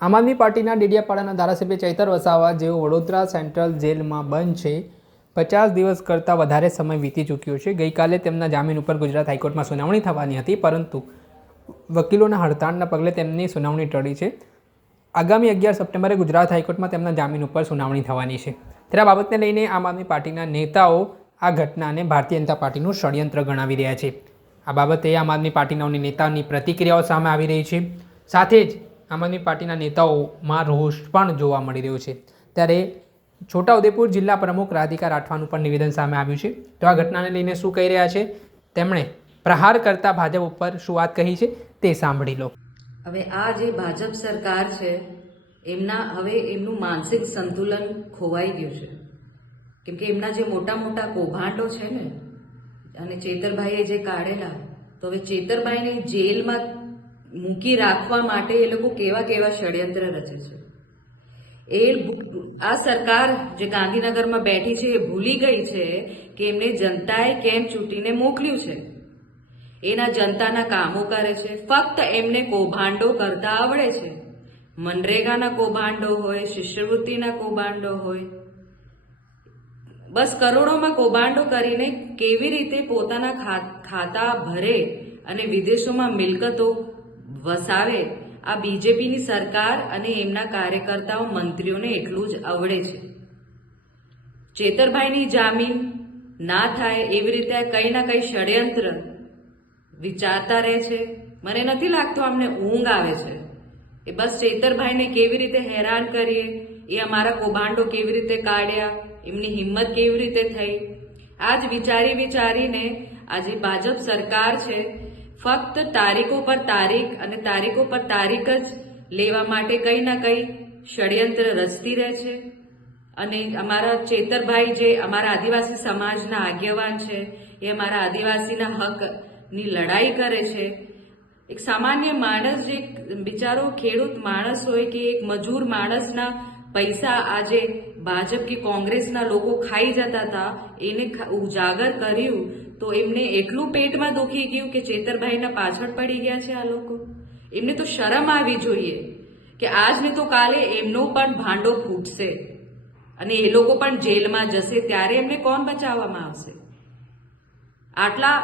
આમ આદમી પાર્ટીના ડેડિયાપાડાના ધારાસભ્ય ચૈતર વસાવા જેઓ વડોદરા સેન્ટ્રલ જેલમાં બંધ છે, પચાસ દિવસ કરતાં વધારે સમય વીતી ચૂક્યો છે. ગઈકાલે તેમના જામીન ઉપર ગુજરાત હાઈકોર્ટમાં સુનાવણી થવાની હતી, પરંતુ વકીલોના હડતાળના પગલે તેમની સુનાવણી ટળી છે. આગામી અગિયાર સપ્ટેમ્બરે ગુજરાત હાઈકોર્ટમાં તેમના જામીન ઉપર સુનાવણી થવાની છે. ત્યારે બાબતને લઈને આમ આદમી પાર્ટીના નેતાઓ આ ઘટનાને ભારતીય જનતા પાર્ટીનું ષડયંત્ર ગણાવી રહ્યા છે. આ બાબતે આમ આદમી પાર્ટીના નેતાની પ્રતિક્રિયાઓ સામે આવી રહી છે. સાથે જ આમ આદમી પાર્ટીના નેતાઓમાં રોષ પણ જોવા મળી રહ્યો છે. ત્યારે છોટાઉદેપુર જિલ્લા પ્રમુખ રાધિકા રાઠવાનું પણ નિવેદન સામે આવ્યું છે. તો આ ઘટનાને લઈને શું કહી રહ્યા છે? તેમણે પ્રહાર કરતા ભાજપ ઉપર શું વાત કહી છે તે સાંભળી લો. હવે આ જે ભાજપ સરકાર છે, એમના હવે એમનું માનસિક સંતુલન ખોવાઈ ગયું છે. કેમ કે એમના જે મોટા મોટા કૌભાંડો છે ને, અને ચેતરભાઈએ જે કાઢેલા, તો હવે ચેતરભાઈને જેલમાં મૂકી રાખવા માટે એ લોકો કેવા કેવા ષડયંત્ર રચે છે. એ આ સરકાર જે ગાંધીનગરમાં બેઠી છે એ ભૂલી ગઈ છે કે એમને જનતાએ કેમ ચૂંટીને મોકલ્યું છે. એના જનતાના કામો કરે છે, ફક્ત એમને કૌભાંડો કરતા આવડે છે. મનરેગાના કૌભાંડો હોય, શિષ્યવૃત્તિના કૌભાંડો હોય. બસ કરોડોમાં કૌભાંડો કરીને કેવી રીતે પોતાના ખાતા ભરે અને વિદેશોમાં મિલકતો વસાવે. આ બીજેપીની સરકાર અને એમના કાર્યકર્તાઓ મંત્રીઓને એટલું જ આવડે છે. ચેતરભાઈની જામીન ના થાય એવી રીતે કંઈ ના કંઈ ષડયંત્ર વિચારતા રહે છે. મને નથી લાગતું અમને ઊંઘ આવે છે. એ બસ ચેતરભાઈને કેવી રીતે હેરાન કરીએ? એ અમારા કૌભાંડો કેવી રીતે કાઢ્યા? એમની હિંમત કેવી રીતે થઈ? આજ વિચારી વિચારીને આજે ભાજપ સરકાર છે ફક્ત તારીખો પર તારીખ અને તારીખો પર તારીખ જ લેવા માટે કંઈ ના કંઈ ષડયંત્ર રચતી રહે છે. અને અમારા ચેતરભાઈ જે અમારા આદિવાસી સમાજના આગેવાન છે, એ અમારા આદિવાસીના હકની લડાઈ કરે છે. એક સામાન્ય માણસ જે બિચારો ખેડૂત માણસ હોય કે એક મજૂર માણસના પૈસા આજે ભાજપ કે કોંગ્રેસના લોકો ખાઈ જતા હતા, એને ઉજાગર કર્યું, તો એમને એટલું પેટમાં દુખી ગયું કે ચેતરભાઈના પાછળ પડી ગયા છે આ લોકો? એમને તો શરમ આવી જોઈએ કે આજને તો કાલે એમનો પણ ભાંડો ફૂટશે અને એ લોકો પણ જેલમાં જશે, ત્યારે એમને કોણ બચાવવામાં આવશે? આટલા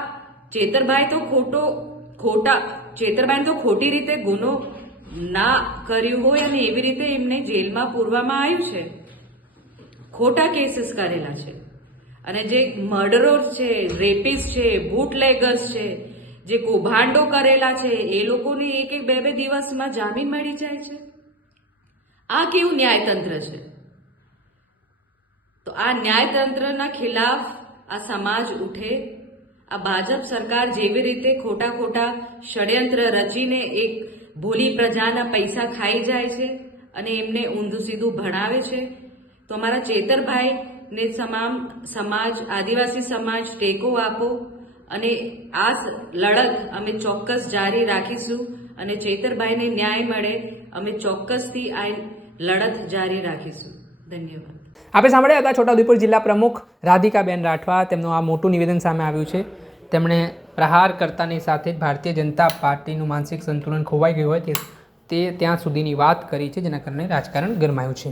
ચેતરભાઈ તો ખોટો, ખોટા ચેતરભાઈ તો ખોટી રીતે ગુનો ના કર્યું હોય અને એવી રીતે એમને જેલમાં પૂરવામાં આવ્યું છે. ખોટા કેસીસ કરેલા છે. અને જે મર્ડરર છે રેપિસ છે, બૂટલેગર્સ છે, જે કૌભાંડો કરેલા છે, એ લોકોને એક એક બે બે દિવસમાં જામીન મળી જાય છે. આ કેવું ન્યાયતંત્ર છે? તો આ ન્યાયતંત્રના ખિલાફ આ સમાજ ઉઠે, આ ભાજપ સરકાર જેવી રીતે ખોટા ખોટા ષડયંત્ર રચીને એક ભોલી પ્રજાના પૈસા ખાઈ જાય છે અને એમને ઊંધું સીધું ભણાવે છે. તો અમારા ચેતરભાઈ ને તમામ સમાજ, આદિવાસી સમાજ ટેકો આપો અને આ લડત અમે ચોક્કસ જારી રાખીશું અને ચેતરભાઈને ન્યાય મળે અમે ચોક્કસથી આ લડત જારી રાખીશું. ધન્યવાદ. આપણે સાંભળ્યા હતા છોટાઉદેપુર જિલ્લા પ્રમુખ રાધિકાબેન રાઠવા. તેમનું આ મોટું નિવેદન સામે આવ્યું છે. તેમણે પ્રહાર કરતાની સાથે જ ભારતીય જનતા પાર્ટીનું માનસિક સંતુલન ખોવાઈ ગયું હોય તે ત્યાં સુધીની વાત કરી છે, જેના કારણે રાજકારણ ગરમાયું છે.